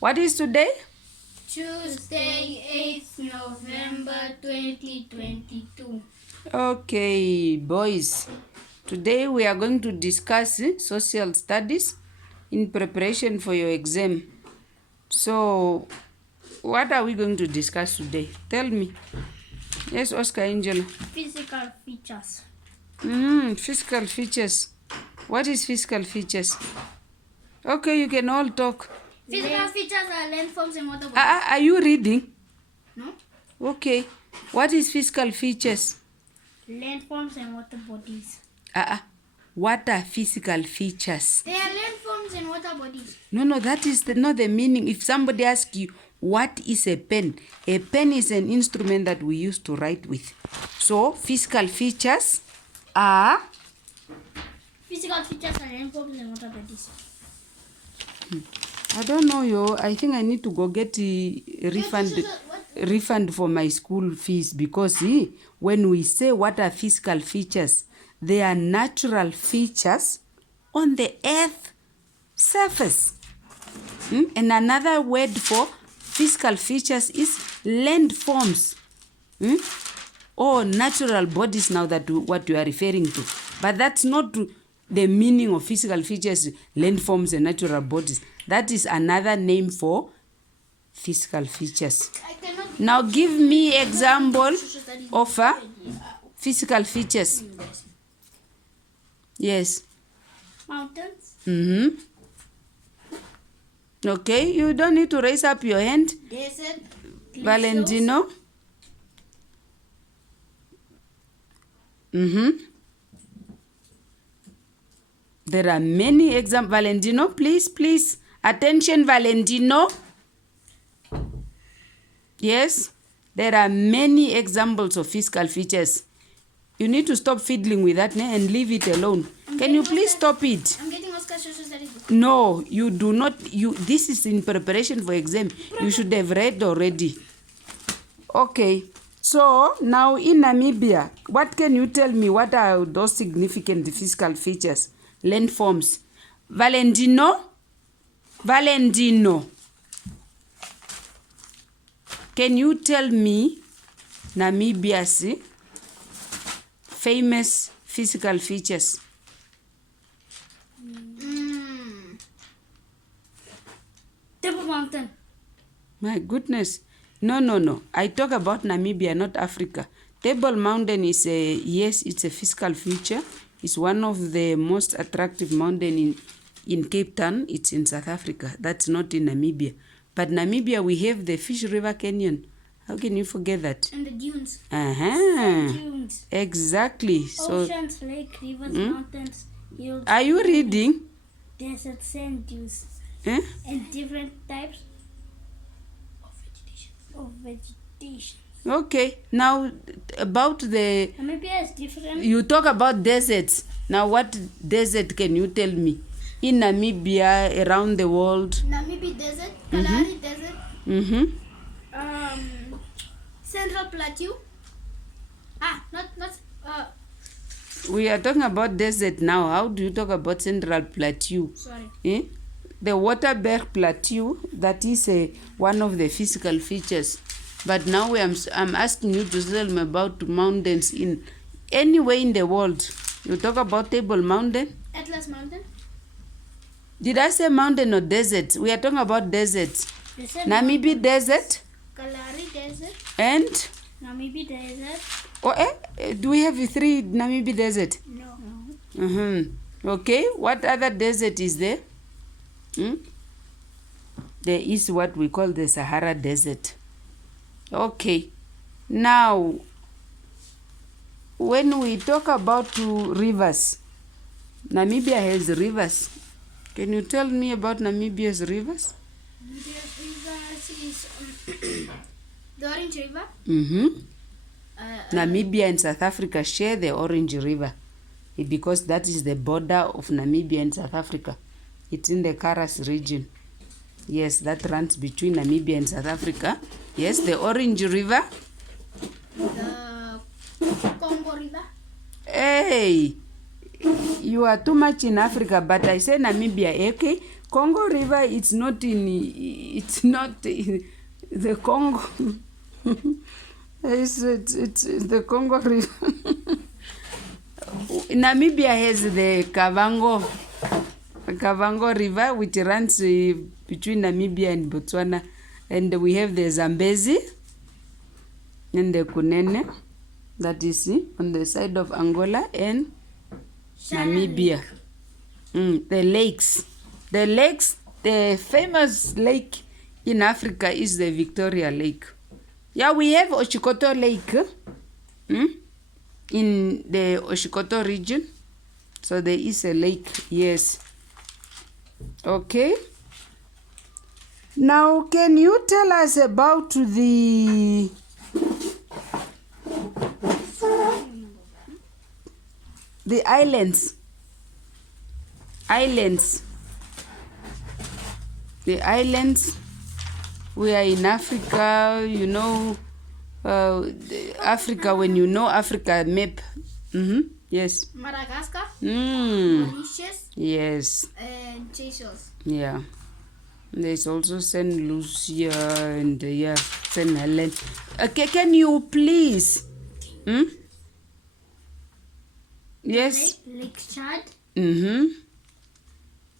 What is today? Tuesday, 8th November 2022. Okay, boys. Today we are going to discuss social studies in preparation for your exam. So, what are we going to discuss today? Tell me. Yes, OSCAR-ANGELO. Physical features. Physical features. What is physical features? Okay, you can all talk. Physical features are landforms and water bodies. Are you reading? No? Okay. What is physical features? Landforms and water bodies. What are physical features? They are landforms and water bodies. No, that is not the meaning. If somebody asks you, what is a pen is an instrument that we use to write with. So, physical features are... Physical features are landforms and water bodies. I don't know, yo. I think I need to go get a refund for my school fees because when we say what are physical features, they are natural features on the earth surface. And another word for physical features is landforms. Or natural bodies now that what you are referring to. But that's not the meaning of physical features, landforms and natural bodies. That is another name for physical features. Now give me example of physical features. Yes. Mountains. Okay, you don't need to raise up your hand. Desert. Valentino. There are many examples. Valentino, please. Attention, Valentino. Yes, there are many examples of physical features. You need to stop fiddling with that and leave it alone. Can you please stop it? I'm getting Oscar social studies book. No, you do not. This is in preparation for exam. You should have read already. Okay. So, now in Namibia, what can you tell me? What are those significant physical features? Landforms. Valentino? Can you tell me Namibia's famous physical features? Table Mountain. My goodness. No. I talk about Namibia, not Africa. Table Mountain is it's a physical feature. It's one of the most attractive mountain in Cape Town. It's in South Africa. That's not in Namibia. But Namibia, we have the Fish River Canyon. How can you forget that? And the dunes. Sand dunes. Exactly. Oceans, lake, rivers, mountains, hills. Are you reading? Desert, sand dunes. And different types of vegetation. Okay. Now, about the... Namibia is different. You talk about deserts. Now, what desert can you tell me? In Namibia, around the world. Namibia Desert, Kalahari Desert. Central Plateau. We are talking about desert now. How do you talk about Central Plateau? Sorry. The Waterberg Plateau, that is one of the physical features. But now I'm asking you to tell me about mountains in anywhere in the world. You talk about Table Mountain? Atlas Mountain. Did I say mountain or desert? We are talking about deserts. Namibia Desert. Kalahari Desert. And? Namibia Desert. Do we have 3 Namibia Desert? No. Okay. What other desert is there? There is what we call the Sahara Desert. Okay. Now, when we talk about rivers, Namibia has rivers. Can you tell me about Namibia's rivers? Namibia's rivers is the Orange River. Namibia and South Africa share the Orange River because that is the border of Namibia and South Africa. It's in the Karas region. Yes, that runs between Namibia and South Africa. Yes, the Orange River. The Congo River. Hey, you are too much in Africa, but I say Namibia, okay? Congo River, it's not in the Congo. it's the Congo River. Namibia has the Kavango River, which runs between Namibia and Botswana. And we have the Zambezi and the Kunene, that is on the side of Angola and Namibia. The lakes. The famous lake in Africa is the Victoria Lake. Yeah, we have Oshikoto Lake in the Oshikoto region. So there is a lake, yes. Okay. Now, can you tell us about the islands? The islands, we are in Africa, you know, Africa, when you know Africa map. Yes. Madagascar, Mauritius. Yes. and Seychelles. Yeah. There's also Saint Lucia and Saint Helen. Okay, can you please? Yes. Lake Chad. The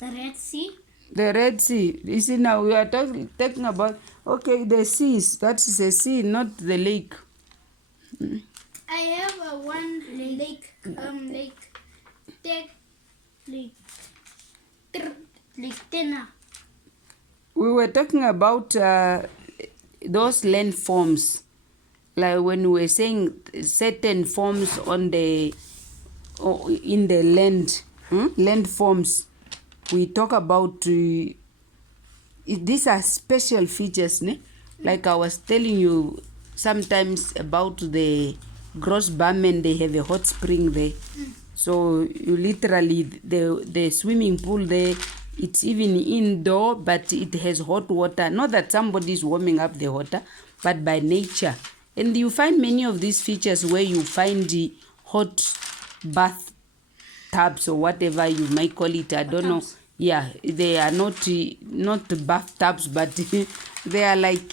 Red Sea. The Red Sea. You see, now we are talking about, okay, the seas. That is a sea, not the lake. I have one lake. Lake Tena. We were talking about those landforms, like when we were saying certain forms on the in the land, landforms. We talk about these are special features, ne? Like I was telling you sometimes about the Gross Barmen, they have a hot spring there. So you literally, the swimming pool there, it's even indoor, but it has hot water. Not that somebody is warming up the water, but by nature. And you find many of these features where you find the hot bath tubs or whatever you might call it. I don't know. Yeah, they are not bathtubs, but they are like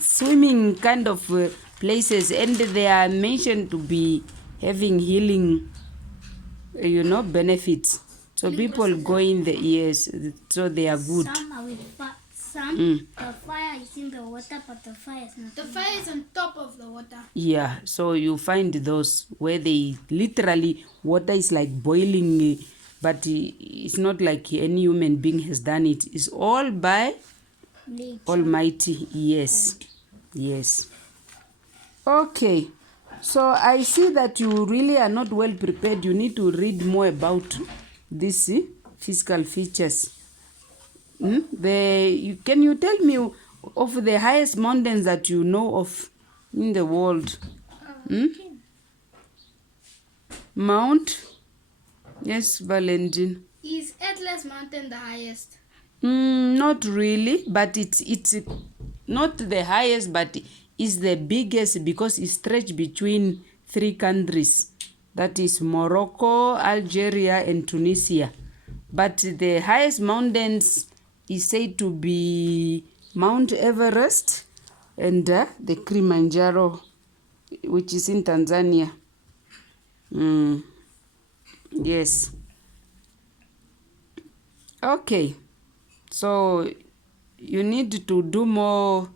swimming kind of places, and they are mentioned to be having healing, benefits. So people go in the so they are good. Some are with some. The fire is in the water, but the fire is not. The fire is on top of the water. Yeah, so you find those where they literally water is like boiling. But it's not like any human being has done it. It's all by nature. Almighty. Yes. Yes. Okay. So I see that you really are not well prepared. You need to read more about these physical features. Can you tell me of the highest mountains that you know of in the world? Mount? Yes, Valentino. Is Atlas Mountain the highest? Not really, but it's not the highest, but it's the biggest because it stretches between 3 countries. That is Morocco, Algeria, and Tunisia. But the highest mountains is said to be Mount Everest and the Kilimanjaro, which is in Tanzania. Yes. Okay. So you need to do more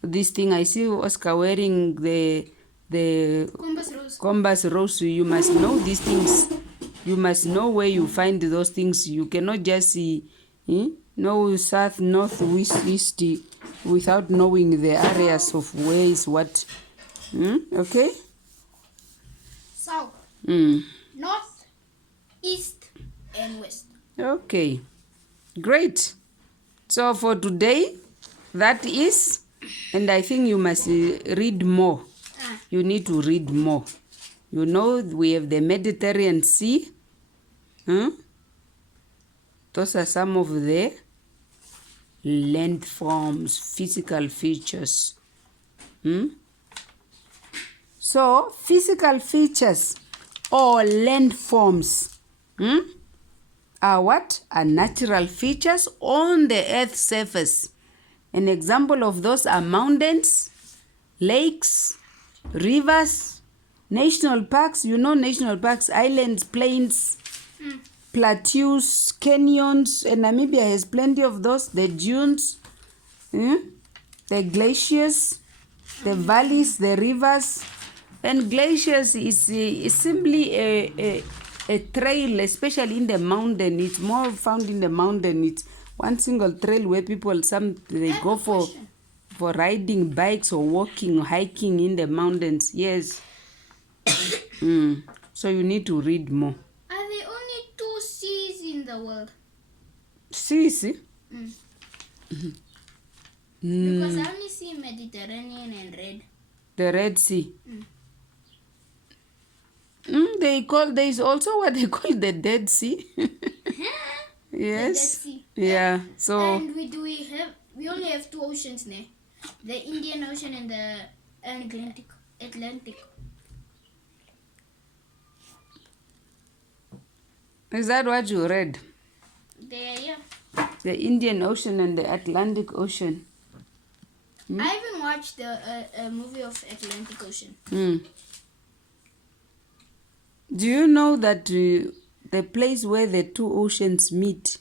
this thing. I see Oscar wearing the compass rose. You must know these things. You must know where you find those things. You cannot just see no south, north, west, east without knowing the areas of where is what. Okay? South. North, east, and west. Okay. Great. So for today, that is, and I think you must read more. You need to read more. You know, we have the Mediterranean Sea. Those are some of the landforms, physical features. So, physical features or landforms are what? Are natural features on the Earth's surface. An example of those are mountains, lakes, rivers, national parks. You know national parks, islands, plains, plateaus, canyons, and Namibia has plenty of those. The dunes, the glaciers, the valleys, the rivers. And glaciers is simply a trail, especially in the mountain. It's more found in the mountain. It's one single trail where people they go for riding bikes or walking or hiking in the mountains. Yes. So you need to read more. Are there only 2 seas in the world? Seas? Because I only see Mediterranean and Red. The Red Sea. There is also what they call the Dead Sea. Yes. The Dead Sea. Yeah. So. And we only have 2 oceans now. The Indian Ocean and the Atlantic. Is that what you read? Yeah. The Indian Ocean and the Atlantic Ocean. I even watched a movie of Atlantic Ocean. Do you know that the place where the 2 oceans meet,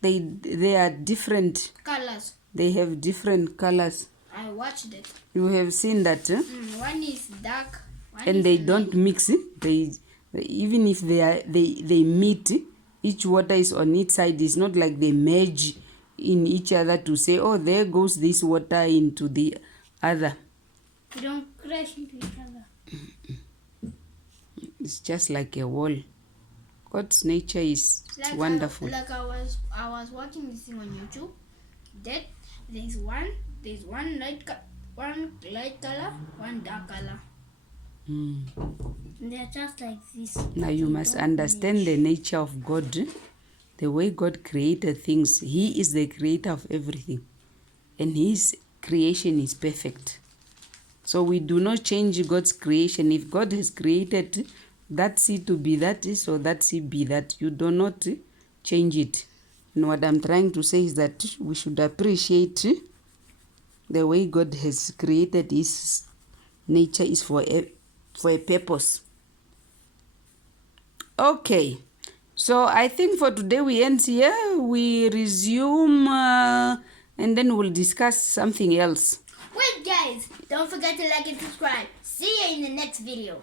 they are different Colors. They have different colors. I watched it. You have seen that? One is dark. And they don't mix. Even if they meet, each water is on each side. It's not like they merge in each other to say, oh, there goes this water into the other. They don't crash into each other. It's just like a wall. God's nature is wonderful. I was watching this thing on YouTube. There's one light color, one dark color. They're just like this. Now you must understand the nature of God. The way God created things. He is the creator of everything. And His creation is perfect. So we do not change God's creation. If God has created that sea to be that, so that sea be that. You do not change it. And what I'm trying to say is that we should appreciate the way God has created His nature is for a purpose. Okay. So I think for today we end here. We resume and then we'll discuss something else. Wait guys, don't forget to like and subscribe. See you in the next video.